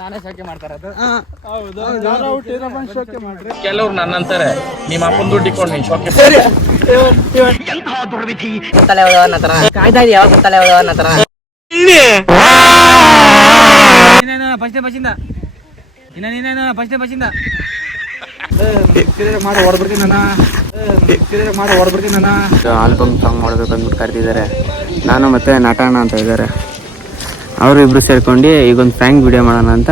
ನಾನೇ ಶೋಕಿ ಮಾಡ್ತಾರದು. ಕೆಲವ್ರು ನನ್ನಂತಾರೆ ನಿಮ್ಮ ಅಪ್ಪನ ದುಡ್ಡು ಇಟ್ಕೊಂಡು ನೀನ್ ಶೋಕಿ ಕಾಯ್ತಾ ಇದೀಯ ಯಾವಾಗ ಗೊತ್ತಲ್ಲ ಅನ್ನೋ ತರ. ಫಸ್ಟೇ ಬಸ್ಸಿಂದ ನೀನೇನು ಫಸ್ಟೇ ಬಸ್ಸಿಂದ ಆಲ್ಬಮ್ ಸಾಂಗ್ ಮಾಡ್ಬೇಕು ಅಂದ್ಬಿಟ್ಟು ಕರೆದಿದ್ದಾರೆ. ನಾನು ಮತ್ತೆ ನಟಣ್ಣ ಅಂತ ಇದ್ದಾರೆ. ಅವರು ಇಬ್ರು ಸೇರ್ಕೊಂಡು ಈಗೊಂದು ಫ್ರ್ಯಾಂಕ್ ವಿಡಿಯೋ ಮಾಡೋಣ ಅಂತ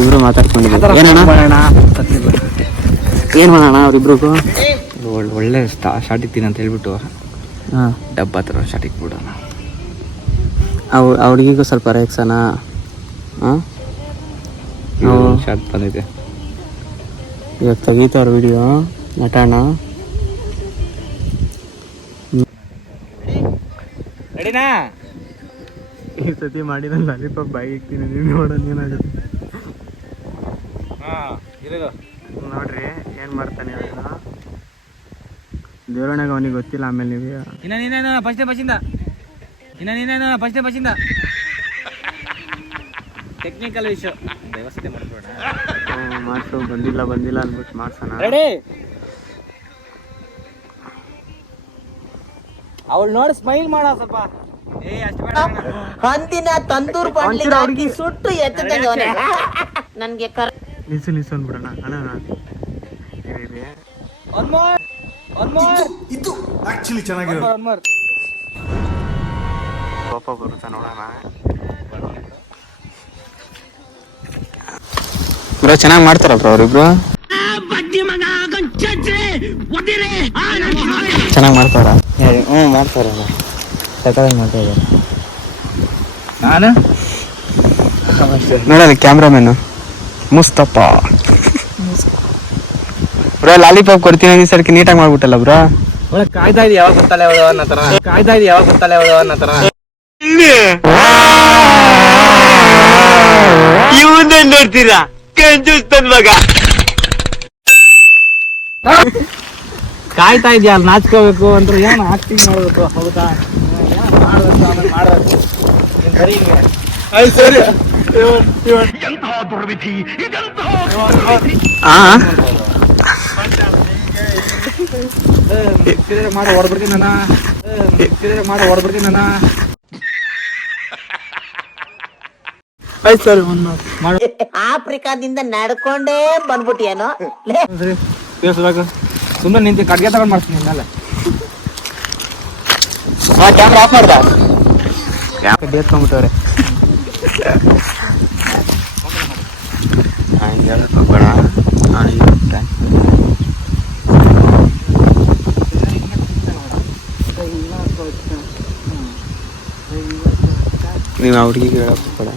ಇಬ್ರು ಮಾತಾಡ್ಕೊಂಡಿದ್ದಾರೆ. ಏನ್ ಮಾಡೋಣ ಅವ್ರಿಬ್ರಿಗೂ ಒಳ್ಳೆ ಶಾರ್ಟ್ ಇಕ್ತೀನಿ ಅಂತ ಹೇಳ್ಬಿಟ್ಟು ಡಬ್ಬ ಹತ್ರ ಶಾರ್ಟ್ ಇಕ್ಬಿಡೋಣ. ಅವ್ರಿಗೂ ಸ್ವಲ್ಪ ರೇಕ್ಸನ ಶಾರ್ಟ್ ಬಂದಿದೆ ಇವಾಗ ತೆಗೀತವ್ರ ವಿಡಿಯೋ ನಟಣ್ಣ. ರೆಡಿನಾ? ಈ ಸತಿ ಮಾಡಿ ನಾನು ಲಾಲಿಪಾಪ್ ಬಾಯಿ ಇಕ್ತೀನಿ, ನೀವು ನೋಡೋಣ ಏನಾಗುತ್ತೆ. ನೋಡ್ರಿ ಏನ್ ಮಾಡ್ತಾನೆ ದೇವರಣ್ಣಗೆ ಅವನಿಗೆ ಗೊತ್ತಿಲ್ಲ. ಆಮೇಲೆ ನೀವು ನೀನೇನು ಫಸ್ಟೇ ಬಸ್ಸಿಂದ ಟೆಕ್ನಿಕಲ್ ವಿಷಯ ವ್ಯವಸ್ಥೆ ಮಾಡ್ಬೋಣ. ಮಾಡ್ಸು ಬಂದಿಲ್ಲ ಅಂದ್ಬಿಟ್ಟು ಮಾಡ್ಸೋಣ. ರೆಡಿ? ಅವಳು ನೋಡಿ ಸ್ಮೈಲ್ ಮಾಡ ಸ್ವಲ್ಪ. ಅಂದಿನ ತಂದೂರ್ ಬಾಂಡ್ಲಿ ಸುಟ್ಟು ಎತ್ತದಂಗೆ ನನ್ಗೆ ನಿಲ್ಸು ಅಂದ್ಬಿಡೋಣ. ಅಣ್ಣ ಇದು ಆಕ್ಚುಲಿ ಚೆನ್ನಾಗಿರೋದು. ಕೋಪ ಬರುತ್ತಾ ನೋಡೋಣ. ಬ್ರೋ ಚೆನ್ನಾಗಿ ಮಾಡ್ತಾರ ಬ್ರೋ ಅವರಿಬ್ರು. ಚೆನ್ನಾಗಿ ಮಾಡ್ತಾರ. ಮಾಡ್ತಾರ ಸಕಾಲಾಗಿ ಮಾಡ್ತಾ ಇದ್ದಾರೆ. ನಾನು ನೋಡೋದು ಕ್ಯಾಮ್ರಾಮನ್ ಮುಸ್ತಫ ಬ್ರೋ. ಲಾಲಿಪಾಪ್ ಕೊಡ್ತೀನಿ ಅಂದ್ ಸರ್ಕಿ ನೀಟಾಗಿ ಮಾಡ್ಬಿಟ್ಟಲ್ಲ ಬ್ರೋ. ಕಾಯ್ತಾ ಇದೀಯ ಯಾವಾಗ ಗೊತ್ತಲ್ಲ ಅನ್ನೋ ತರ. ಇವನ್ನೇ ನೋಡ್ತೀರಾ ಕಂಜೂಸ್ತನ್ ಮಗ. ಕಾಯ್ತಾ ಇದೆಯಾ ಅಲ್ಲಿ ನಾಚ್ಕೋಬೇಕು ಅಂದ್ರೆ ಏನು ಆಕ್ಟಿಂಗ್ ಮಾಡಬೇಕು. ಹೌದಾ? ಮಾಡ್ಬೇಕು ಸರಿ ಹೊಡ್ಬಿಡ್ತೀನಿ ನಾನು. ಆಫ್ರಿಕಾದಿಂದ ನಡ್ಕೊಂಡೇ ಬಂದ್ಬಿಟ್ಟಿಯೇನೋ. ಸುಮ್ಮನೆ ನಿಂತು ಕಡ್ಗೆ ತಗೊಂಡ್ ಮಾಡ್ತೀನಿ ಮೇಲೆ. ಕ್ಯಾಮ್ರಾ ಆಫ್ ಮಾಡ್ದ ಎತ್ಕೊಂಡ್ಬಿಟ್ಟವ್ರೆ. ಹೋಗೋಣ ನೀವು ಹುಡುಗಿಗೆ ಹೇಳಕ್ ಹೋಗ್ಬೇಡ.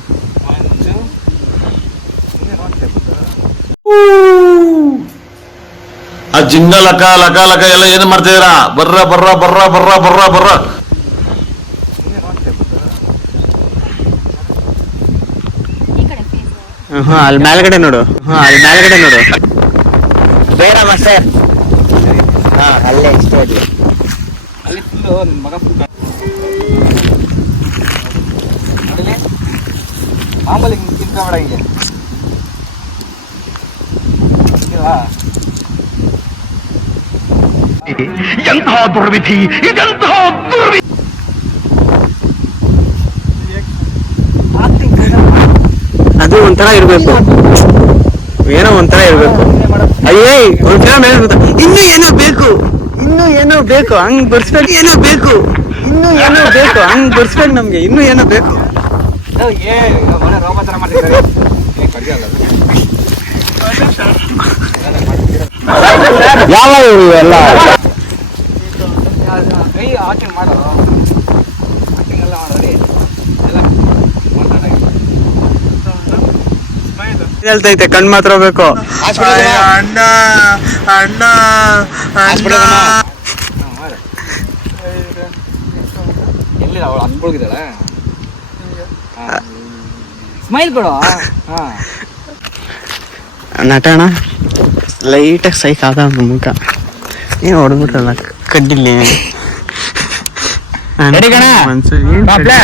ಆ ಜಿಂಗ ಲಕ ಎಲ್ಲ ಏನು ಮಾಡ್ತಿದ್ದೀರಾ? ಬರ್ರ ಅಲ್ಲಿ ಮೇಲ್ಗಡೆ ನೋಡು. ಬೇಡ ಮಾಸ್ಟರ್. ಅಲ್ಲೇ ಇಷ್ಟ ಇರ್ಲಿ. ಅಲ್ಲಿ ಫುಲ್ಲು ನನ್ನ ಮಗ ಫುಲ್ ಮಾಮೂಲಿ ತಿನ್ಕೋಬೇಡ ಹಿಂಗೆ. ಎಂತಹ ದುರ್ವಿಧಿ ಇದೆಂತಹ ದುರ್ವಿಧಿ. ಅದು ಒಂಥರ ಇರ್ಬೇಕು, ಏನೋ ಒಂಥರ ಇರ್ಬೇಕು. ಅಯ್ಯೇ ಒಂಥರ ಮೇಲೆ ಇನ್ನೂ ಏನೋ ಬೇಕು ಹಂಗ್ ಬರ್ಸ್ಬೇಕು. ಹಂಗ್ ಬರ್ಸ್ಬೇಕು ನಮ್ಗೆ. ಇನ್ನೂ ಏನೋ ಬೇಕು. ಯಾವ ಎಲ್ಲ ಕೈ ಆಕ್ಟಿಂಗ್ ಮಾಡೋದು ಆಕ್ಟಿಂಗ್ ಎಲ್ಲ ಮಾಡೋರಿ ಹೇಳ್ತೈತೆ. ಕಣ್ ಮಾತ್ರ ಬೇಕು. ಅಣ್ಣ ಎಲ್ಲಿಲ್ಲ ಅವಳು ಹತ್ಕೊಳ್ಗಿದ್ದಾಳ. ಸ್ಮೈಲ್ ಕೊಡು. ನಟಣ ಲೈಟಾಗಿ ಸೈಕ್ ಆದ ಮುಖ ಏನು ಹೊಡೆದ್ಬಿಟ್ರಲ್ಲ ಕಡ್ಡಿಲಿ. ಮನ್ಸು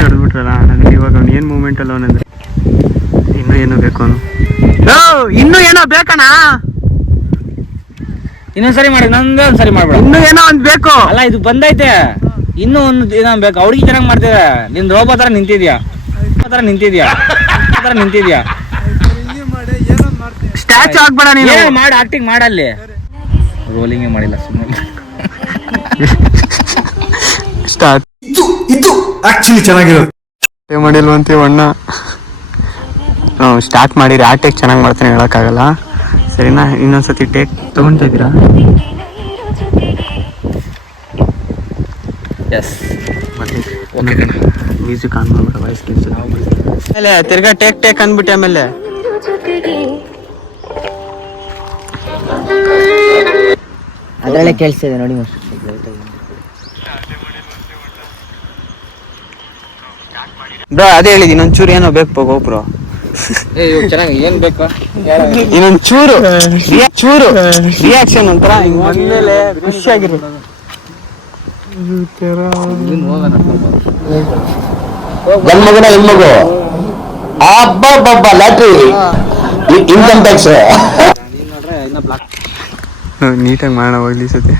ಹೊಡೆದ್ಬಿಟ್ರಲ್ಲ ನನಗೆ. ಇವಾಗ ಅವ್ನು ಏನು ಮೂಮೆಂಟ್ ಅಲ್ಲ ಅವನಂದ್ರೆ ಇನ್ನೂ ಏನು ಬೇಕು ಅವನು. ಇನ್ನೂ ಏನೋ ಬೇಕಣ್ಣ, ಇನ್ನೊಂದ್ಸರಿ ಮಾಡಿ, ಒಂದ್ಸರಿ ಮಾಡ್ಬೇಡ. ಇನ್ನೂ ಏನೋ ಒಂದ್ ಬೇಕು. ಅಲ್ಲ ಇದು ಬಂದೈತೆ, ಇನ್ನೂ ಒಂದು ಏನೋ ಬೇಕು. ಹುಡುಗಿ ಚೆನ್ನಾಗಿ ಮಾಡ್ತಿದೆ, ನಿನ್ ರೋಬೋ ತರ ನಿಂತಿದ್ಯಾ, ನಿಂತಿದ್ಯಾ. ಸ್ಟ್ಯಾಚು ಆಗ್ಬೇಡ ನೀನು. ಮಾಡಿ ಆಕ್ಟಿಂಗ್ ಮಾಡಲ್ಲಿ. ರೋಲಿಂಗ್ ಮಾಡಿಲ್ಲ, ಸುಮ್ಮನೆ ಸ್ಟಾರ್ಟ್. ಇದು ಆಕ್ಚುಲಿ ಚೆನ್ನಾಗಿರೋದು ಮಾಡಿಲ್ವಂತೀವಿ ಅಣ್ಣ. ಸ್ಟಾರ್ಟ್ ಮಾಡಿರಿ, ಆ ಟೇಕ್ ಚೆನ್ನಾಗಿ ಮಾಡ್ತಾನೆ ಹೇಳೋಕ್ಕಾಗಲ್ಲ. ಸರಿನಾ? ಇನ್ನೊಂದ್ಸತಿ ಟೇಕ್ ತಗೊಳ್ತಾ ಇದ್ದೀರಾ? ಎಸ್ ಮ್ಯೂಸಿಕ್ ಆನ್ ಮಾಡ್ಬಿಡ, ವಾಯ್ಸ್ ಆಮೇಲೆ ತಿರ್ಗಾ ಟೇಕ್ ಅಂದ್ಬಿಟ್ಟೆ. ಆಮೇಲೆ ಅದ್ರಲ್ಲೇ ಕೇಳಿಸ್ತಿದೆ ನೋಡಿ. ಬ್ರೋ ಅದೇ ಹೇಳಿದ್, ಇನ್ನೊಂಚೂರು ಏನೋ ಬೇಕು ಗೋಪ್ರೋ. ಚೆನ್ನಾಗಿ ಏನ್ ಬೇಕು, ಇನ್ನೊಂಚೂರು ರಿಯಾಕ್ಷನ್ ಒಂಥರ ಹಿಂಗ್ ಬಂದ್ಮೇಲೆ ಖುಷಿಯಾಗಿರು. ಗಂಡ್ಮಗನ ಹೆಣ್ಮಗು ಅಬ್ಬಬ್ಬಬ್ಬ ಲ್ಯಾಟ್ರಿ ಇನ್ಕಮ್ ಟ್ಯಾಕ್ಸ್. ನೀಟಾಗಿ ಮಾಡೋಣ ಹೋಗ್ಲಿ ಸತಿ.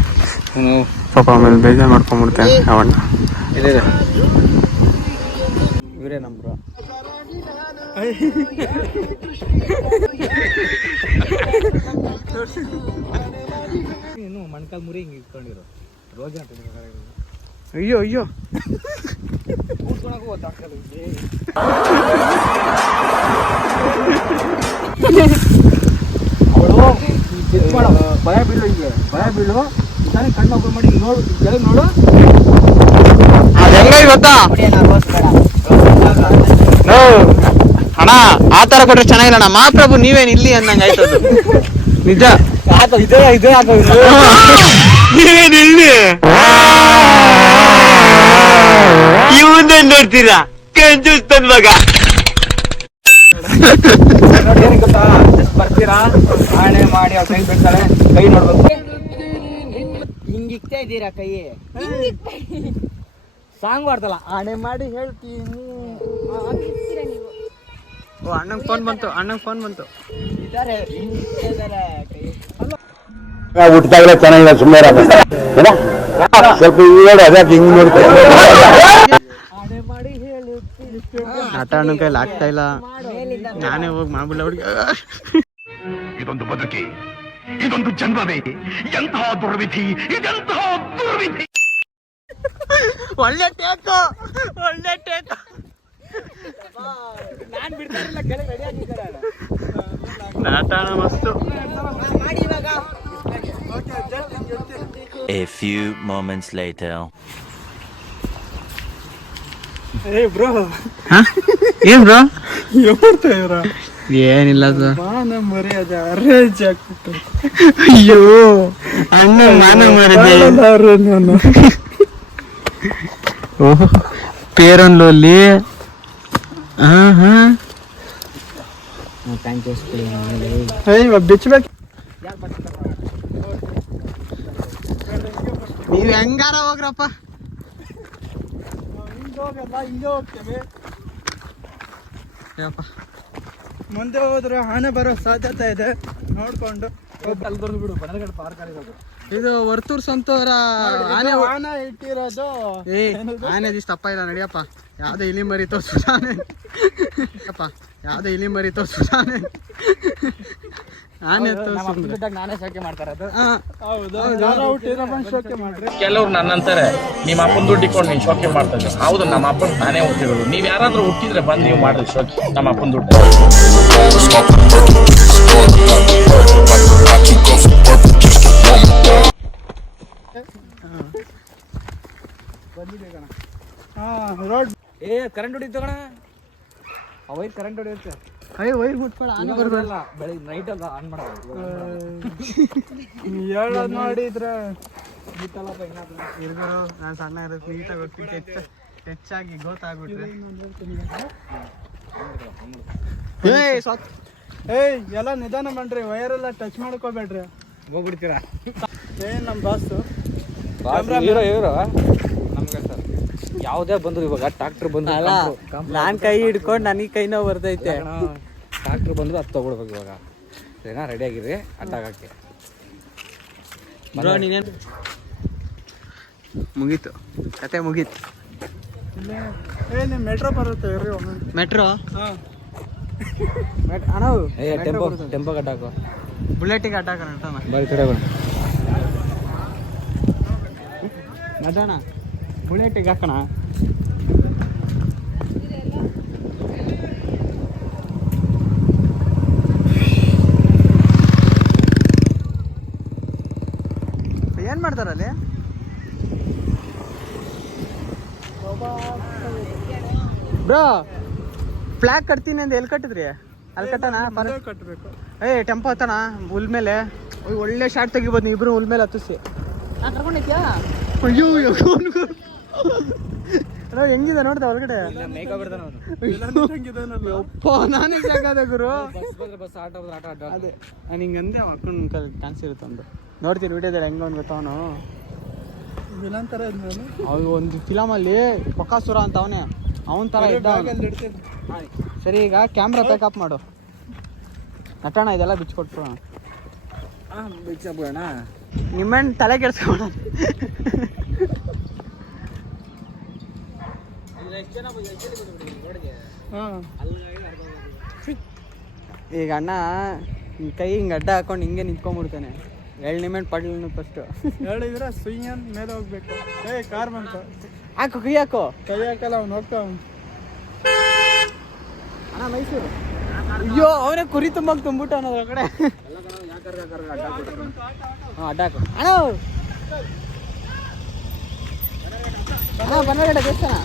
ಪಾಪ ಆಮೇಲೆ ಬೇಜಾರು ಮಾಡ್ಕೊಂಡ್ಬಿಡ್ತೇನೆ ಅವಣ್ಣ. ಇವರೇ ನಮ್ಮ ಬ್ರೋ. ಇನ್ನು ಮಣ್ಕಾಲ್ ಮುರಿ ಹಿಂಗೆ ಇಟ್ಕೊಂಡಿರೋ ರೋಜಾ ಅಂತ. ಅಯ್ಯೋ ಕೂತ್ಕೊಳಕ್ಕೂ ಗೊತ್ತಾಗ್ತದೆ. ಅವಳು ಭಯ ಬೀಳು, ಹಿಂಗೆ ಭಯ ಬೀಳು. ನಾನು ಕಣ್ಣು ಓಪನ್ ಮಾಡಿ ನೋಡು, ಕೆಳಗೆ ನೋಡು. ಹೆಂಗ ಗೊತ್ತಾ ಅಣ್ಣ, ಆ ತರ ಕೊಟ್ರೆ ಚೆನ್ನಾಗಿಲ್ಲ ಅಣ್ಣ. ಮಹಾಪ್ರಭು ನೀವೇನ್ ಇಲ್ಲಿ ಅಂದಂಗ ಆಯ್ತದು. ನಿಜ ನೀವೇನ್ ಇಲ್ಲಿ ಇವನ್ನೇ ನೋಡ್ತೀರಾ? ಕಂಜೂಸ್ತನ್ ಮಗ. ಏನ್ ಗೊತ್ತಾ, ಬರ್ತೀರಾ ಆಣೆ ಮಾಡಿ ಅವ್ರ ಕೈ ಬಿಡ್ತಾಳೆ, ಕೈ ನೋಡ್ಬೇಕು. ಹಿಂಗಿಕ್ತಾ ಇದ್ದೀರಾ ಕೈ, ಸಾಂಗ್ ಮಾಡ್ತಲ್ಲ, ಆಣೆ ಮಾಡಿ ಹೇಳ್ತೀನಿ. ಓ ಅಣ್ಣಂಗ್ ಫೋನ್ ಬಂತು. ಹುಟ್ಟಿದಾಗಲೇ ಚೆನ್ನಾಗಿಲ್ಲ, ಸುಮ್ಮನೆ ಸ್ವಲ್ಪ ನೋಡು, ಅದೇ ಹಿಂಗ್ ನೋಡ್ತಾರೆ. ಆಟ ಅಣ್ಣ ಕೈಲಿ ಆಗ್ತಾ ಇಲ್ಲ, ನಾನೇ ಹೋಗಿ ಮಾಡ್ಬಿಡ್ಲ ಹುಡುಗಿ. ಇದೊಂದು ಬದುಕಿ, ಇದೊಂದು ಜನ್ಮವೇ, ಎಂತಹ ದುರ್ವಿಧಿ, ಇದೆಂತಹ ದುರ್ವಿಧಿ. ಒಳ್ಳೆ ಟೇಕು. ನಾನ್ ಬಿಡ್ತಾ ಇರಲಿಲ್ಲ, ಕೆಳಗೆ ರೆಡಿ ಆಗಿದ್ದಾರೆ. ಆಟ ಅಣ್ಣ ಮಸ್ತು. A few moments later. ಏನ್ ಬ್ರೋ? ಏನಿಲ್ಲ ಸರ್. ಅಯ್ಯೋ ಅಣ್ಣ ಮಾನ ಮಾಡಿದ್ದೆ. ಓಹ್ ಪೇರನ್ ಲೋಲಿ. ಬಿಚ್ಚಬೇಕು. ನೀವು ಹೆಂಗಾರ ಹೋಗ್ರಪ್ಪ. ಮುಂದೆ ಹೋದ್ರೆ ಆನೆ ಬರೋ ಸಾಧ್ಯತೆ ಇದೆ, ನೋಡ್ಕೊಂಡು ಬಿಡು. ಬನಗಡ ಪಾರ್ಕ್ ಆಗಿರೋದು ಇದು ವರ್ತೂರ್ ಸಂತೋರ ಆನೆ ಇಟ್ಟಿರೋದು. ಆನೆ ಇಷ್ಟ ಅಪ್ಪ ಇಲ್ಲ ನಡಿಯಪ್ಪ. ಯಾವ್ದೋ ಇಲಿ ಮರಿ ತೋರ್ಸು ಆನೆ. ನಾನೇ ಶೋಕಿ ಮಾಡ್ತಾರೆ ಅದು. ಕೆಲವ್ರು ನನ್ನಂತಾರೆ ನಿಮ್ಮ ಅಪ್ಪನ ದುಡ್ಡು ಇಟ್ಕೊಂಡು ನೀನು ಶೋಕಿ ಮಾಡ್ತಾ ಇದ್ದೆ. ಹೌದು, ನಮ್ಮ ಅಪ್ಪನ ನಾನೇ ಹುಟ್ಟಿರೋದು. ನೀವು ಯಾರಾದ್ರೂ ಹುಟ್ಟಿದ್ರೆ ಬಂದು ನೀವು ಮಾಡ್ರಿ ಶೋಕಿ, ನಮ್ಮ ಅಪ್ಪನ ದುಡ್ಡು. ಕರೆಂಟ್ ಹೊಡಿತು ಕಣ, ಅವೈರ್ ಕರೆಂಟ್ ಹೊಡಿಯುತ್ತೆ. ವೈರ್ ಮುಟ್ಬೇಡ, ಆನೆ ಬರೋದಲ್ಲ, ಬೆಳಿಗ್ಗೆ ನೈಟ್ ಅಲ್ಲ ಆನ್ ಮಾಡೋದು. ಮಾಡಿದ್ರೆ ನಾನು ಸಣ್ಣ ಇರೋದು ನೀಟಾಗಿ ಹೋಗ್ಬಿಟ್ಟು ಹೆಚ್ಚಾಗಿ ಗೊತ್ತಾಗ್ಬಿಟ್ರೆ ಎಲ್ಲ ನಿಧಾನ ಮಾಡ್ರಿ, ವೈರೆಲ್ಲ ಟಚ್ ಮಾಡ್ಕೋಬೇಡ್ರಿ, ಹೋಗ್ಬಿಡ್ತೀರಾ. ನಮ್ಮ ಬಾಸು ಇರೋ ನಮ್ಗೆ ಸರ್ ಯಾವುದೇ ಬಂದ್ರು, ಇವಾಗ ಟ್ರಾಕ್ಟರ್ ಬಂದು ನಾನ್ ಕೈ ಹಿಡ್ಕೊಂಡು ನನಗೆ ಕೈ ನೋವು ಬರ್ತೈತೆ. ಟ್ರಾಕ್ಟರ್ ಬಂದ್ರೆ ಅದು ತೊಗೊಳ್ಬೇಕು ಇವಾಗ ಸರಿನಾ? ರೆಡಿ ಆಗಿರಿ ಅಡ್ಡಾಗಕ್ಕೆ. ಬ್ರೋ ನೀನೇನು ಮುಗೀತು, ಕತೆ ಮುಗೀತು. ಮೆಟ್ರೋ ಬರುತ್ತೆ ಮೆಟ್ರೋ ಅಣ್ಣ ಟೆಂಪೋ ಕಟ್ಟಾಕು. ಬುಲೆಟಿಗೆ ಅಡ್ಡ ಹಾಕೋಣ ನಟನ. ಬರೀ ಕಡೆ ಬರೋಣ. ನಟನ ಬುಲೆಟಿಗೆ ಹಾಕೋಣ. ಏನ್ ಮಾಡ್ತಾರಲ್ಲಿ? ಬ್ರೋ ಫ್ಲಾಗ್ ಕಟ್ತೀನಿ ಅಂತ ಎಲ್ಲಿ ಕಟ್ಟಿದ್ರಿ? ಅಲ್ಲಿ ಕಟ್ಟಣ ಕಟ್ಟಬೇಕು. ಟೆಂಪೋ ಹತ್ತಣ ಹುಲ್ ಮೇಲೆ. ಒಳ್ಳೆ ಶಾರ್ಟ್ ತೆಗಿಬೋದು ನೀವು ಇಬ್ರು ಹುಲ್ ಮೇಲೆ ಹತ್ತಿಸಿ. ನಾ ಕರ್ಕೊಂಡಿದ್ಯಾ? ಅಯ್ಯೋ ಹೆಂಗಿದೆ ನೋಡ್ದ ಒಳಗಡೆ? ಅಪ್ಪ ನಾನೇ ಜಾಗದ ಗುರು. ಬಸ್ ಆಟ ಅದೇ ನಾನು ಹಿಂಗಂದೆ ಮಕ್ಕಳು ಕಾಣಿಸಿರುತ್ತೆ ಒಂದು. ನೋಡ್ತೀನಿ ವಿಡಿಯೋದಲ್ಲಿ ಹೆಂಗ ಒಂದು ಗೊತ್ತವನು ಅವ್ರು ಒಂದು ಫಿಲಮಲ್ಲಿ ಬಕಾಸುರ ಅಂತ ಅವನೇ ಅವನ ಥರ ಇದ್ದ. ಸರಿ ಈಗ ಕ್ಯಾಮ್ರಾ ಪ್ಯಾಕಪ್ ಮಾಡು ನಟಣ. ಇದೆಲ್ಲ ಬಿಚ್ಕೊಟ್ರು ಬಿಚ್ಚೋಣ. ನಿಮ್ಮಣ್ಣ ತಲೆ ಕೆಡ್ಸ್ಕೊಳ. ಈಗ ಅಣ್ಣ ಕೈ ಹಿಂಗೆ ಅಡ್ಡ ಹಾಕೊಂಡು ಹಿಂಗೆ ನಿಂತ್ಕೊಂಡ್ಬಿಡ್ತಾನೆ. 2 ನಿಮಿಷ ಪಡ್ಲು ಫಸ್ಟು ಹೇಳಿದ್ರೆ ಸುಯ್ಯನ್ ಮೇಲೆ ಹೋಗ್ಬೇಕು. ಕಾರ್ ಬಂತು, ಹಾಕು ಕೈ ಹಾಕು. ಕೈ ಹಾಕಲ್ಲ ಅವ್ನು ಹೋಗ್ತಾ. ಅಣ್ಣ ಮೈಸೂರು. ಅಯ್ಯೋ ಅವನೇ ಕುರಿ ತುಂಬಾಗ ತುಂಬಿಟ್ಟು ಅನ್ನೋದ್ರ ಕಡೆ. ಅಡ್ಡ ಹಾಕು ಅಣ್ಣ. ಬನ್ನಗಡೆ ದೇವಸ್ಥಾನ